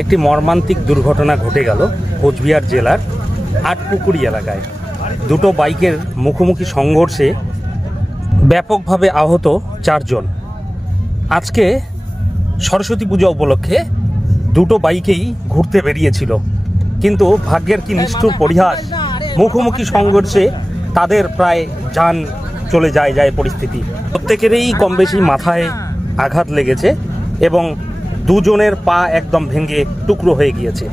একটি মর্মান্তিক দুর্ঘটনা ঘটে গেল কোচবিহার জেলার আটপুকুরি এলাকায়। দুটো বাইকের মুখোমুখি সংঘর্ষে ব্যাপকভাবে আহত 4 জন। আজকে সরস্বতী পূজা উপলক্ষে দুটো বাইকেই ঘুরতে বেরিয়েছিল, কিন্তু ভাগ্যের কি নিষ্ঠুর পরিহাস, মুখোমুখি সংঘর্ষে তাদের প্রায় যান চলে যায় পরিস্থিতি। প্রত্যেকেরই কম বেশি মাথায় আঘাত লেগেছে এবং দুজনের পা একদম ভেঙে টুকরো হয়ে গিয়েছে।